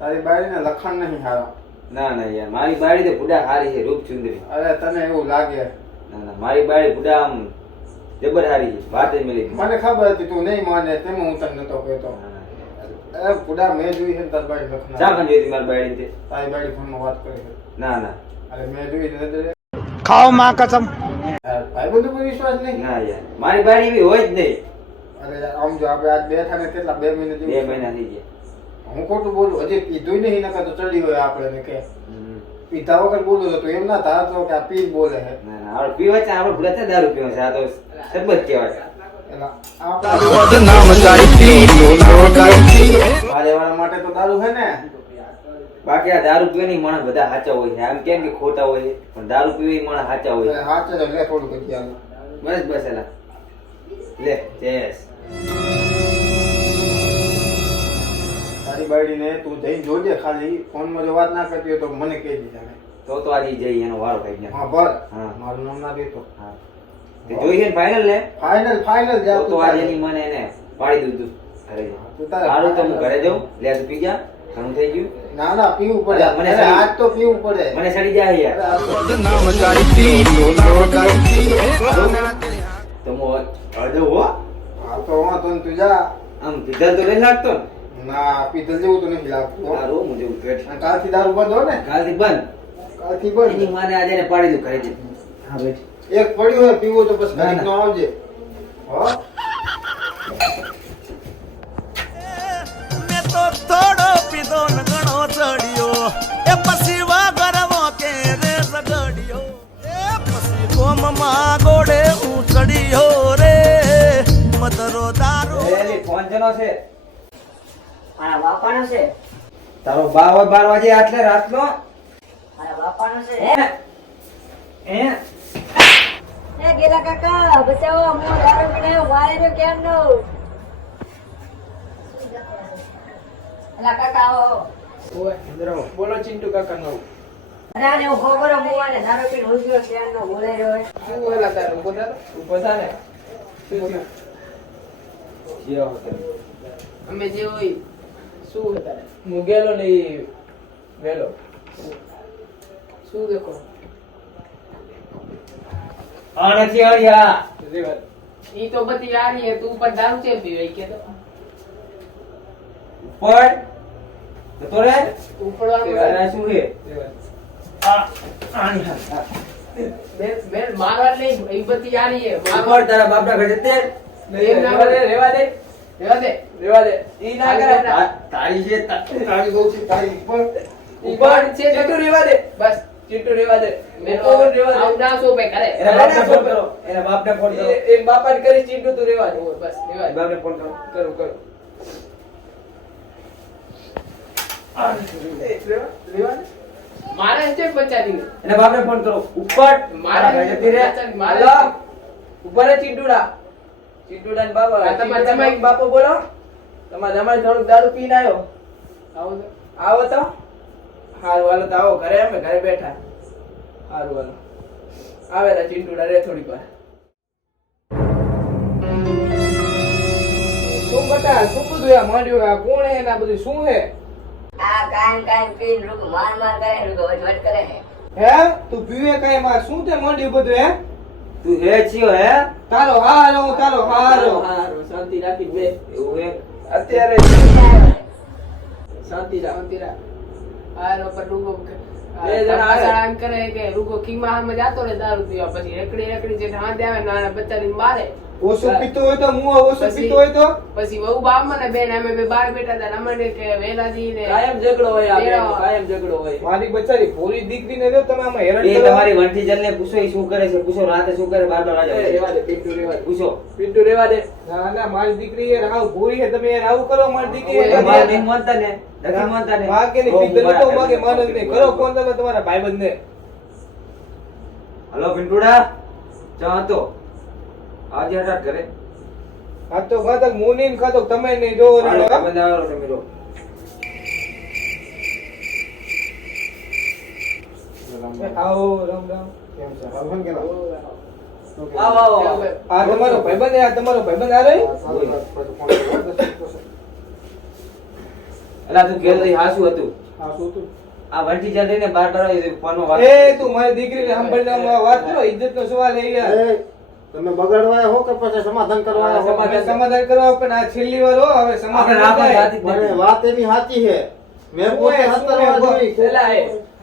તારી બાયડી ને લખણ નહીં હારા. ના ના યાર મારી બાળી તો બુડા હારી છે રૂપ સુંદરી. અરે તને એવું લાગે? ના ના મારી બાળી બુડા આમ જબર હારી છે વાત જ મિલી. મને ખબર હતી તું નહીં માને તેમ હું તને નતો કહેતો. અરે બુડા મેં જોઈ છે તારી બાયડી લખણ. શા કન જોઈ મારી બાળી તે? તારી બાયડી ફોનમાં વાત કરી છે. ના ના અરે મેં જોઈ છે. ખાઓ માં કસમ. ભાઈ બધું પર વિશ્વાસ નહીં? ના યાર મારી બાળી એવી હોય જ નહીં. અરે યાર આમ જો આપણે આજ બેઠા ને કેટલા 2 મહિના 2 મહિના થઈ ગયા. હું ખોટું બોલું? હજી પીધું નહીં નકર તો ચડી હોય આપણે કે પીધા વગર બોલું તો એમ ના થાય તો કે આ પી બોલે છે. ના ના આપણે પીવા છે આપણે ભૂલા છે દારૂ પીવા છે. આ તો શરબત કહેવાય. એલા આપણા માટે તો દારૂ છે ને. બાકી આ દારૂ પીવાની માણસ બધા સાચા હોય છે. આમ કેમ કે ખોટા હોય છે પણ દારૂ પીવી માણસ સાચા હોય છે. હાચે તો લે થોડું કઈ આલો. બસ બસ એલા લે ચેસ. તારી બાયડીને તું જઈને જોજે ખાલી ફોનમાં જો વાત ના કરતી હોય તો મને કહી દીધા. તો આજે જઈ એનો વારો થઈ જાય. હા બર હા. મારું નામ ના દેતો. હા તે જોઈએ ને ફાઇનલ ને ફાઇનલ જા તો આજે ની મને એને પાડી દીધું. અરે સારું તો હું ઘરે જાઉં. લે તું પી જા ઘણું થઈ ગયું. ના ના પીવું પડે. મને મને આજ તો પીવું પડે. મને સડી જાય યાર. તો હું અડધો હો હા તો વાંધો નહીં તું જા. આમ પીધલ તો નહીં લાગતો ને. ના પીતલ જેવું તો નથી લાગતું. સારું હું જેવું પેટ અને કાલથી દારૂ બંધ હો ને. કાલથી બંધ. કાલથી એની બંધ. માને આજે એને પાડી દઉં ઘરે જઈ. હા બેઠ. એક પડ્યું હોય પીવું તો બસ ના, ના. ઘડીક નો આવજે. હો મેં તો થોડો પીધો ને ઘણો ચડ્યો એ પછી વાગરવો કે રે ઝઘડ્યો એ પછી ગોમમાં ગોળે હું ચડ્યો રે મધરો દારૂ એલી ફોન જેનો છે? મારા બાપાનો છે. તારો બા હોય 12 વાગે આટલે રાતનો? મારા બાપાનો છે. હે એ ગેલા કાકા બચાવો, હું દારૂ પીને મારે રહ્યો કેમ નો. એલા કાકા આવો. બોલો ચિંટુ કાકા નો. અરે આને હું ખબર હું આને દારૂ પીને હું ગયો કેમ નો બોલે રહ્યો. શું બોલા તારે ઉભો થા ને. શું થયું? જીઓ હોતે. અમે જે હોય શું હતા હું ગયેલો ને ઈ વેલો શું દેખો આ નથી આયા. ઈ તો બધી આરી હે તું પણ દારૂ છે પીવે કે તો ઉપર તો રે ઉપડવાનું આ શું છે? આ આની હા. મેલ મારવા નહીં ઈ બધી આરી હે ઉપર તારા બાપના ઘરે તે એમ ના બોલે રેવા દે. રેવા દે ઈ ના કરે તારી છે તારી બહુ છે તારી ઉપર. ઉપર છે ચીટુ રેવા દે બસ ચીટુ રેવા દે મેં તો રેવા દે ના સો પે કરે એના બાપને ફોન કરો. એના બાપને ફોન કરો. એ બાપાને કરી ચીટુ તું રેવા દે બસ રેવા દે બાપને ફોન કરો. કરું કરું રેવા દે મારે છે બચારી એના બાપને ફોન કરો. ઉપર મારે ઘરે જતી રહે. મારે ઉપર ચીટુડા ચીટુડા ને બાપા આ તમાર જમાઈ બાપો બોલો તમાર જમાઈ થોડુંક દારૂ પીને આવ્યો આવો તો હારું હાલો તો આવો ઘરે અમે ઘરે બેઠા હારું હાલો આવેલા ચીટુડા રે થોડીક વાર શું બતા શું બધું આ માંડ્યું આ કોણ હે ને આ બધું શું હે આ કાયમ પીને રૂક માર કરે રૂક વટ કરે. હે તું પીવે કઈ માં શું તે માંડ્યું બધું હે તું હે છીયો હે? તારો હારો હારો શાંતિ રાખી બે એવું હે? અત્યારે શાંતિ રાખ હારો પર રૂગો બે જણા આમ કરે કે રૂગો કીમા હામે જાતો રે દારૂ પીવા પછી એકડી જે હાંદે આવે નાના બચ્ચાને મારે ઓછું પીતો હોય તો મું ઓછું પીતો હોય તો પછી વહુ બાપ મને બેન અમે બે બાર બેઠા હતા અમને કે વેલાજી ને કાયમ ઝઘડો હોય આ કાયમ ઝઘડો હોય મારી બચારી ભોળી દીકરીને જો તમે આમાં હેરાન એ કરો. તમારી વંઠી જલને પૂછો ઈ શું કરે છે. પૂછો રાતે શું કરે 12 વાગે. રેવા દે પિન્ટુ રેવા દે પૂછો. પિન્ટુ રેવા દે ના ના મારી દીકરી એ રાવ ભોળી છે તમે યાર આવું કરો મારી દીકરી એ મારે નહીં માનતા ને. નથી માનતા ને. માગે ને પીધો તો માગે માનો જ નહીં. કરો ફોન તમે તમારા ભાઈબંધને. હલો પિન્ટુડા ચા હતો આજે હટાટ કરે. આ તો ખાતક મુનીન ખાતક તમે નહીં જોવો ને હાલો, હા? બંધ આવો તમે જો. આવો રામ રામ કેમ છે રામ કેમ આવો આવો. આ તમારો ભાઈબંધ આ તમારો ભાઈબંધ આ રહી અલા તું ઘેર લઈ હાસું હતું હા શું તું આ વંટી ચાલ લઈને બાર કરાવી ફોનમાં વાત એ તું મારી દીકરીને સાંભળીને વાત કરો, ઇજ્જતનો સવાલ એ યાર. એ, તમે બગાડવાય હો કે પછી સમાધાન કરવા હો? અમે સમાધાન કરવા પણ આ છેલ્લી વાર હો, હવે સમાધાન આપણે થાય. રાત મને વાત એની સાચી છે. મેં પોતે હતરવા જોઈ. એલા એ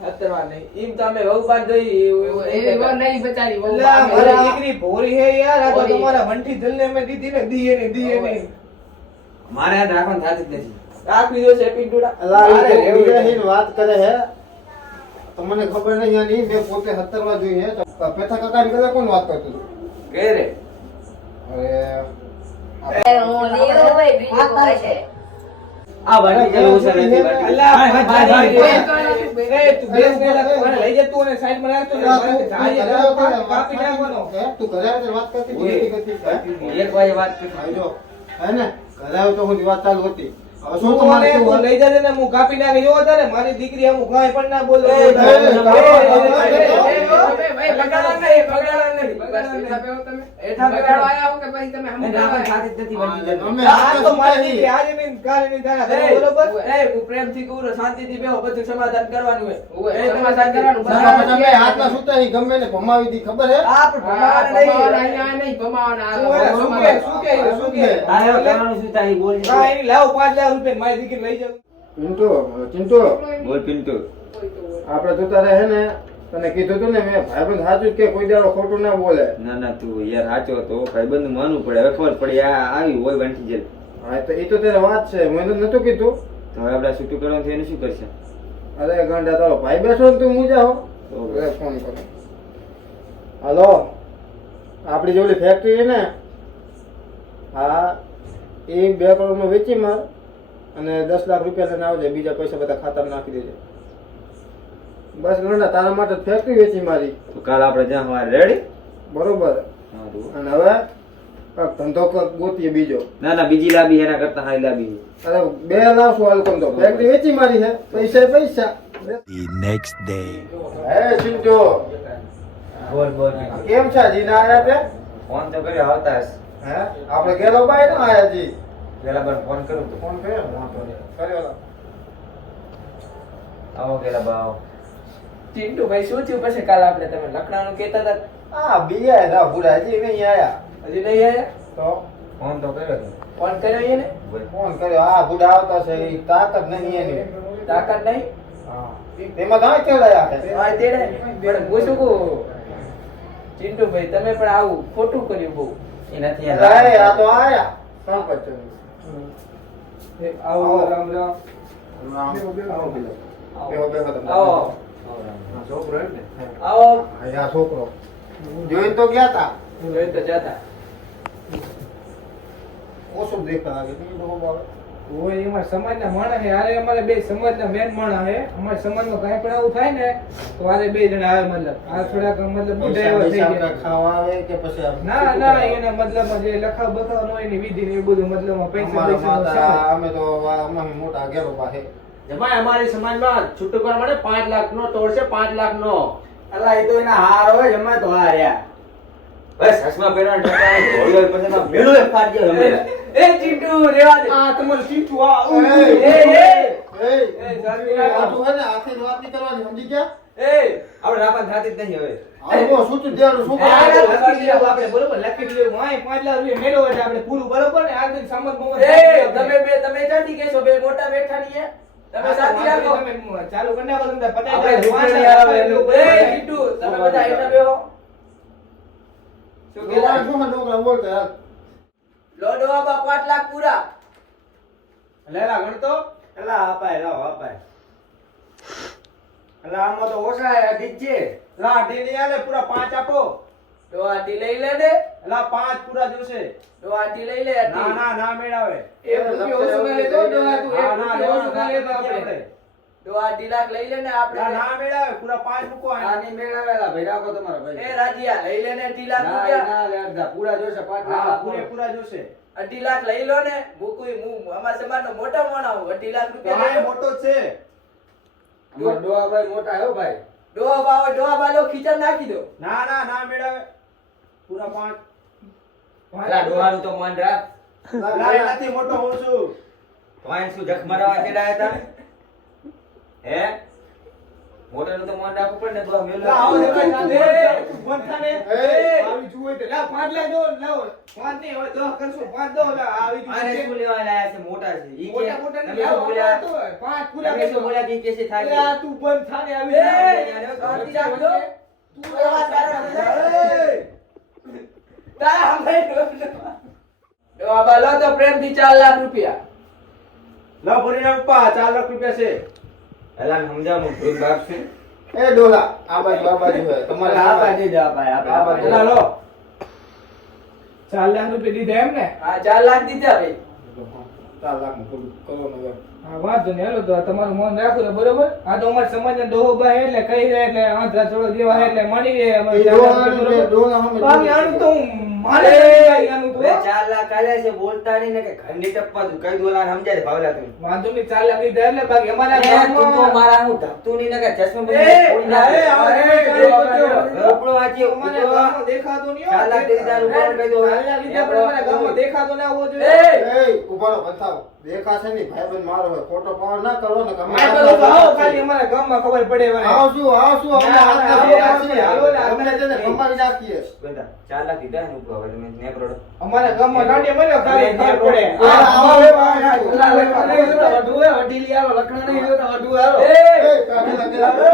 હતરવા નહીં. એમ તો અમે વહુ બાદ જોઈ, એવું નહીં કરતા. એલા, અમે મારી દીકરી ભોરી હે યાર, આ તો તમારા વંઠી જલને મેં દીધી ને, દીએ નહીં. મારે યાદ રાખવાનું થતું જ નથી. રાખવી જોશે પિંટુડા. અલા, ઈ મારે તો રહેવું છે. બીજાહીન વાત કરે હે. તો મને ખબર નહીં એની. મેં પોતે હતરવા જોઈ હે. તો પેથા કાકાની કદાચ કોણ વાત કરતું હતું? કે રે હવે હું લેવો હોય બીજું કોઈ છે. આ વંટી ચાલ ઓછા નથી વંટી. અલા, ભાઈ, ભાઈ, ભાઈ, ભાઈ. એ તું બેસ ને તું મને લઈ જા, તું અને સાઈડમાં રાખ, તું તું મને ઘરે જાય, આવો ત્યારે કાપી નાખવાનો. તું ઘરે આવો ત્યારે વાત કરતી હતી, નથી કરતી? હે? એક વાગે વાત કરી આવી જો. હે ને? ઘરે આવ્યો તો હું વાત ચાલુ હતી. હવે શું તું તમારે મને કેવું? તું લઈ જાજે ને, હું કાપી નાખી જોવો તારે, મારી દીકરી આમ કાંઈ પણ ના બોલે. અને રાખવાનું થતું જ નથી વંટી ચાલ. અમે આ તો મારી નથી. દીકરી આજે નહીં, કાલે નહીં, તારા બરોબર? હું પ્રેમથી કહું છું, શાંતિથી બેહો, બધું સમાધાન કરવાનું હોય. એ સમાધાન કરવાનું. સારા પછી અમે હાથમાં સુતા અહીં ગમે ને ભમાવી દી ખબર હે? આ પણ ભમાવાના નહીં. શું કે, શું કે, શું કે? તારે હવે કરવાનું શું થાય? બોલ હા, એની લાવો 5 લાખ રૂપિયા મારી દીકરી લઈ જાવ. ચિંટુ બોલ પિન્ટુ. આપણે જોતા રહે ને, તને કીધું તું ને મેં ભાઈબંધ સાચું કે કોઈ દાડો ખોટું ના બોલે. ના ના તું યાર સાચો હતો ભાઈબંધ માનવું પડે. હવે ખબર પડી આ આવી હોય વંટી જેલ. હા તો એ તો તેરે વાત છે, મને નતું કીધું. તો હવે આપણે છૂટું કરવાનું થયું એનું શું કરશે? અરે ગાંડા તારો ભાઈ બેઠો ને તું મુજા હો. તો અરે ફોન કરો. હાલો, આપણી જે ઓલી ફેક્ટરી છે ને, હા એ 2 કરોડમાં વેચી માર અને 10 લાખ રૂપિયા લઈને આવજે. બીજા પૈસા બધા ખાતામાં નાખી દેજે. બસ ગાંડા તારા માટે ફેક્ટરી વેચી મારી. તો કાલ આપણે જ્યાં અમારે રેડી. બરોબર. હા તો અને હવે કાંઈક ધંધો ગોતીએ બીજો. ના ના બીજી લાવી એના કરતા હાઈ લાવી. અરે 2 લાવશું હાલ કોમ તો ફેક્ટરી વેચી મારી છે. પૈસા પૈસા. The next day. હે ચિંટુ, બોલ બોલ. કેમ છે? જીના આયા તે? ફોન તો કર્યો આવતા હશે. હે આપણે ગેલો ભાઈ ના આયા જી. પેલા પર ફોન કરું તો ફોન કર્યો ને વાંધો નહીં. કર્યો. આવો પેલા બાવ. ચિંટુભાઈ શું થયું પછી કાલ આપણે તમે લખણાનું કહેતા હતા? આ બીયા રા ભૂરા હજી નહીં આયા. હજી નહીં આયા? તો ફોન તો કર્યો તો ફોન કર્યો એને? બોલ. ફોન કર્યો. આ ભૂડા આવતા છે ઈ તાકાત નહીં એની. તાકાત નહીં? હા તેમાં તમે કેવડાયા છે? હા તેડે પણ હું શું કહું ચિંટુભાઈ તમે પણ આવું ખોટું કર્યું બહુ. એનાથી અરે આ તો આયા. સંપત છે. આવો રામ રામ. આવો પેલો. બેહો બેહો તમે. આવો આ છોકરો એમ ને? આવો હા આ છોકરો. જોઈને તો ગયા તા. જોઈ તો જતા. ઓછું દેખતા લાગે. બીજું તો બાબા. ઓય એમાં સમાજના માણસ છે, હારે અમારે બે સમાજના મેન માણસ છે. અમારા સમાજમાં કાંઈ પણ આવું થાય ને તો હારે 2 જણા આવે. મતલબ આ થોડાક મતલબ બુઢા એવા થઈ પૈસા ગયા. ખાવા આવે કે પછી આમ ના શું ના કરે? એને મતલબ જે લખાવ બખાવ ન હોય એની વિધિ ને એ બધું મતલબ પૈસા અમારા પૈસાનો માતા સમાજ. અમે તો અમે મોટા ઘેરો પાસે. જમાઈ અમારી સમાજમાં છૂટું કરવા માટે 5 લાખ નો તોડશે 5 લાખ નો. અલા એ તો એના હાર હોય જમા તો હાર યાર. બસ હસમાં પહેરવાનું ટકા ઘોડો પછી માં મેળો એ પાડજો હમણાં. એ ચિંટુ રેવા દે. આ તમારું ચીઠું આ આટલું હે ને આથી જ વાત નહીં કરવાની, સમજી ગયા? આપણે રાપણ થાતી જ નહીં હવે. આવો સૂચું દેવાનું શું આ કરે? લખી દેવું આપણે બરોબર, લખી દેવું. વાંય 5 લાખ રૂપિયા મેળવો એટલે આપણે પૂરું બરોબર ને. આ દિન સમજ મોમજ એ તમે ક્યાંથી કહેશો બે મોટા બેઠા નહીં હે? તમે શાંતિ રાખો. તમે ચાલુ કરી નાખો તમને પતાઈ આપણે જાય. રૂપિયા નહીં આવે એટલું. એ ચિંટુ તમે બધા હેઠા બેહો. શું ડોકરા કહેતા? શું ડોકરા બોલતા યાર? લો ડોહાબા 5 લાખ પૂરા. લેલા ગણતો એલા અપાય લાવ અપાય. એટલે આમાં તો ઓછા અઢી છે. લા ઢીલી આલે પૂરા 5 આપો. ડોહાટી લઈ લે ને. એલા 5 પૂરા જોશે. ડોહાટી લઈ લે ના આટી. ના ના મેળાવે. એક રૂપિયો ઓછું કરી લેતો ડોહા તું. એક હા, ના, રૂપિયો ઓછું કરી લેતો લેવાનું આપણે. ડોહાટી લાખ લઈ લે ને ના આપણે. ના મેળાવે પૂરા 5 મૂકો આને. આની મેળાવેલા ભાઈ રાખો તમારા ભાઈ. એ રાજિયા લઈ લે ને 2 લાખ ના રૂપિયા. ના લે અડધા પૂરા જોશે 5 હા લાખ પૂરે પૂરા જોશે. 2 લાખ લઈ લો ને. હું અમારા સમાજનો મોટો માણસ હું. 2 લાખ રૂપિયા લઈ તમારે લો. મોટો જ છે. અમારા ડોહાભાઈ મોટા હે હો ભાઈ. ડોહા બાલો ખીચા નાખી દો. ના ના ના મેળાવે પૂરા 5. એલા ડોહાનું તો મન રાખ. ના એનાથી મોટો હું છું. તો આને શું જખ મરાવા ચડાયા હતા હે મોટાનું તો મન રાખવું પડે ને તો આ મેલો આવો એ, બંધ થાને આવી જુએ તે લાવ 5 લાખ દો લાવ 5 નહીં હવે 10 કરશું 5 દો લાવ આવી આને જુએ શું લેવા લાયા છે મોટા છે ઈ કે મોટા તમે ને શું બોલ્યા તો 5 પૂરા તમે શું બોલ્યા કે ઈ કેસે થાય છે? તું બંધ થાને આવી તારા સામે જો આ બાલો તો પ્રેમથી 4 લાખ રૂપિયા લાવ ભરીને પપ્પા 4 લાખ રૂપિયા છે એલા સમજાવ હું ભૂલ બાપ છું એ ડોલા આ બાજુ હે તમારે આ બાજુ જ અપાય આ આપણે બાજુ. એલા લો 4 લાખ રૂપિયા દીધા એમ ને હા 4 લાખ દીધા ભાઈ 4 લાખ નું કરો ને હવે. હા વાંધો નહીં હાલો તો આ તમારું મન રાખો ને બરોબર આ તો અમારે સમાજ ડોહો ભાઈ એટલે કહી દે એટલે આંધ્રા થોડો દેવા એટલે મળી રહે એ અમારે ડોલાનું બે ડોલા સામે બાકી આનું તો હું મારે આનું તો બે 4 લાખ આલે છે બોલતા નહીં ને કે ઘરની ટપ્પા તું કઈ દોલા સમજાય ભાવલા તું વાંધો નહીં 4 લાખ દીધા એટલે બાકી અમારા એ, તું તો ગામમાં મારા હું ધપતું નહીં ને કે ચશ્મા એ, ફોડી નાખે. એ, હવે રોકડો વાંચી અમારા ગામમાં દેખાતો નહીં 4 લાખ દીધા નું કોણ કહી દો 4 લાખ દીધા પણ અમારા ગામમાં દેખાતો ના હોવો એ જોઈએ એ ઉભા રહો બતાવો દેખાશે નહીં ભાઈબંધ મારો હોય ખોટો પાવર ના કરો ને ગમે આ તો આવો ખાલી અમારા ગામમાં ખબર પડે મને આવશું અમને ના, હાથ ના, નાખીએ, હાલો ને, અમને છે ને ગમાવી નાખીએ બેટા 4 લાખ દીધા ને ઉપર હવે તમે નેકરોડો અમારા ગામમાં નાટ્ય મળ્યો ખાલી ખબર પડે એ, એ, કાઢી નાખે.